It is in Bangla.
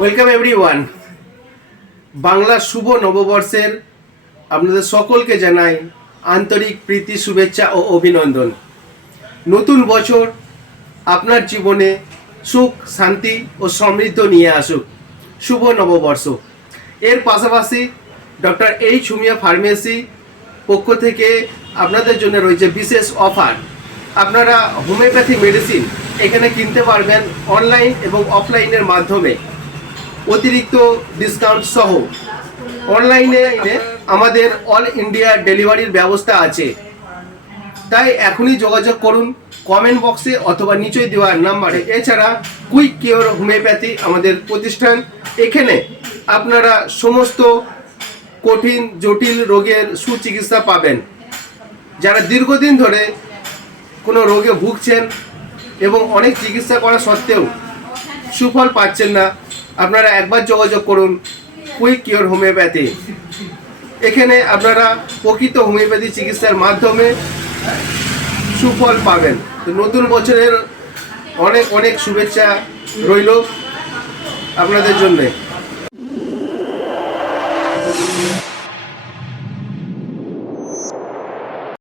ওয়েলকাম এভরি ওয়ান বাংলা শুভ নববর্ষের আপনাদের সকলকে জানাই আন্তরিক প্রীতি, শুভেচ্ছা ও অভিনন্দন। নতুন বছর আপনার জীবনে সুখ, শান্তি ও সমৃদ্ধ নিয়ে আসুক। শুভ নববর্ষ। এর পাশাপাশি ডক্টর এইচ হুমিয়া ফার্মেসি পক্ষ থেকে আপনাদের জন্য রয়েছে বিশেষ অফার। আপনারা হোমিওপ্যাথি মেডিসিন এখানে কিনতে পারবেন অনলাইন এবং অফলাইনের মাধ্যমে। অতিরিক্ত ডিসকাউন্ট সহ। অনলাইনে আমাদের অল ইন্ডিয়া ডেলিভারির ব্যবস্থা আছে। তাই এখনই যোগাযোগ করুন কমেন্ট বক্সে অথবা নিচে দেওয়া নাম্বারে এছাড়া কুইক কিওর হোমিওপ্যাথি আমাদের প্রতিষ্ঠান। এখানে আপনারা সমস্ত কঠিন, জটিল রোগের সুচিকিৎসা পাবেন। যারা দীর্ঘদিন ধরে কোনো রোগে ভুগছেন এবং অনেক চিকিৎসা করা সত্ত্বেও সুফল পাচ্ছেন না আপনারা একবার যোগাযোগ করুন কুইক কিওর হোমিওপ্যাথি। এখানে আপনারা প্রকৃত হোমিওপ্যাথি চিকিৎসার মাধ্যমে সুফল পাবেন। তো নতুন বছরের অনেক অনেক শুভেচ্ছা রইল আপনাদের জন্যে।